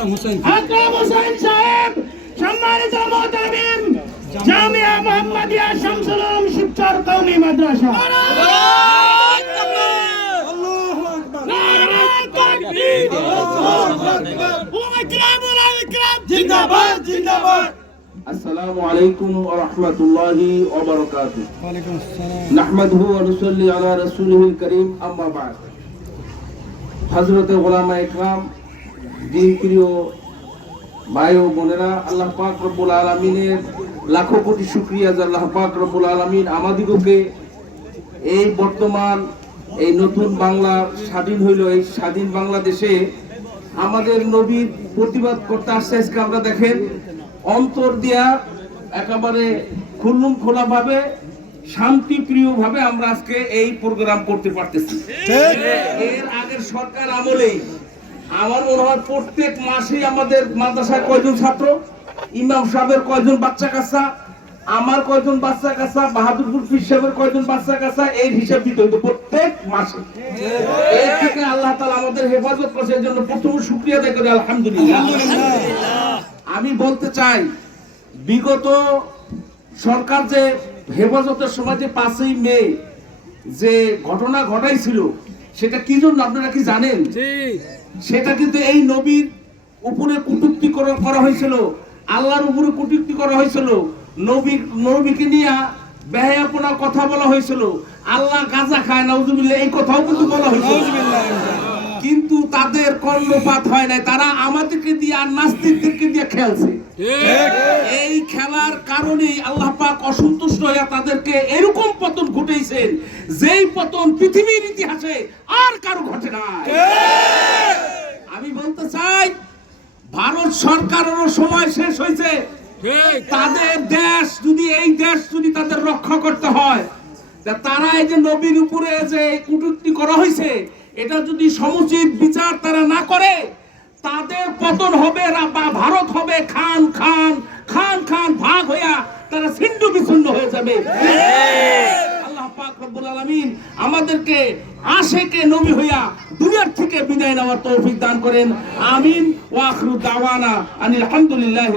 আকরাম হোসেন সাহেব, সম্মানিত মুহতামিম, জামিয়া মুহাম্মাদিয়া শামসুল উলুম শিবচর কওমি মাদ্রাসা। আসসালামু আলাইকুম ওয়া রাহমাতুল্লাহি ওয়া বারাকাতুহু। ওয়ালাইকুম আসসালাম। নাহমাদুহু ওয়া নুসাল্লি আলা রাসূলিহিল কারীম, আম্মা বা'দ। হযরতে উলামায়ে ইকরাম, দিন প্রিয় ভাই ও বোনেরা, আল্লাহ পাক রব্বুল আলামিনের লাখো কোটি শুকরিয়া যে আল্লাহ পাক রব্বুল আলামিন আমাদিগকে এই বর্তমান এই নতুন বাংলা স্বাধীন হইল, এই স্বাধীন বাংলাদেশে আমাদের নবীর প্রতিবাদ করতে আসছে। আজকে আমরা দেখেন অন্তর দিয়া একেবারে খুল্লুম খোলা ভাবে শান্তি প্রিয় ভাবে আমরা আজকে এই প্রোগ্রাম করতে পারতেছি। এর আগের সরকার আমলেই আমার মনে হয় প্রত্যেক মাসেই আমাদের মাদ্রাসায় কয়জন ছাত্র, ইমাম সাহেবের কয়জন বাচ্চা কাচ্চা, আমার কয়জন বাচ্চা কাচ্চা, বাহাদুরপুর পীর সাহেবের কয়জন বাচ্চা কাচ্চা, এই হিসাব দিতে হইতো প্রত্যেক মাসে। এর থেকে আল্লাহ তাআলা আমাদের হেফাজত করছে, এর জন্য প্রথম শুকরিয়া আদায় করি আলহামদুলিল্লাহ। আমি বলতে চাই, বিগত সরকার যে হেফাজতের সময় যে 5ই মে যে ঘটনা ঘটাইছিল, সেটা কি জন্য আপনারা কি জানেন? সেটা কিন্তু এই নবীর উপরে কটূক্তি করা হয়েছিল, আল্লাহর উপরে কটূক্তি করা হয়েছিল, নবীকে নিয়ে বেহায়াপনা কথা বলা হয়েছিল, আল্লাহ গাঁজা খায় নাউজুবিল্লাহ এই কথাও কিন্তু বলা হয়েছিল। কিন্তু তাদের কর্ণপাত হয় নাই, তারা আমাদেরকে দিয়ে আর নাস্তিকদেরকে দিয়ে খেলছে। এই খেলার কারণেই আল্লাহ পাক অসন্তুষ্ট হয়ে তাদেরকে এরকম পতন ঘটেছেন, যেই পতন পৃথিবীর ইতিহাসে আর কারো ঘটে নাই। আমি বলতে চাই, ভারত সরকারেরও সময় শেষ হয়েছে। তাদের দেশ যদি, এই দেশ যদি তাদের রক্ষা করতে হয়, তারা এই যে নবীর উপরে যে কটূক্তি করা হয়েছে, এটা যদি সমুচিত বিচার তারা না করে, তাদের পতন হবে, বা ভারত হবে খান খান খান খান ভাগ হইয়া তারা ছিন্ন বিচ্ছিন্ন হয়ে যাবে। আল্লাহ পাক রব্বুল আলামিন আমাদেরকে আশিকে নবী হইয়া দুনিয়ার থেকে বিদায় নেওয়ার তৌফিক দান করেন। আমিন ওয়া আখিরু দাওয়ানা আনিল হামদুলিল্লাহ।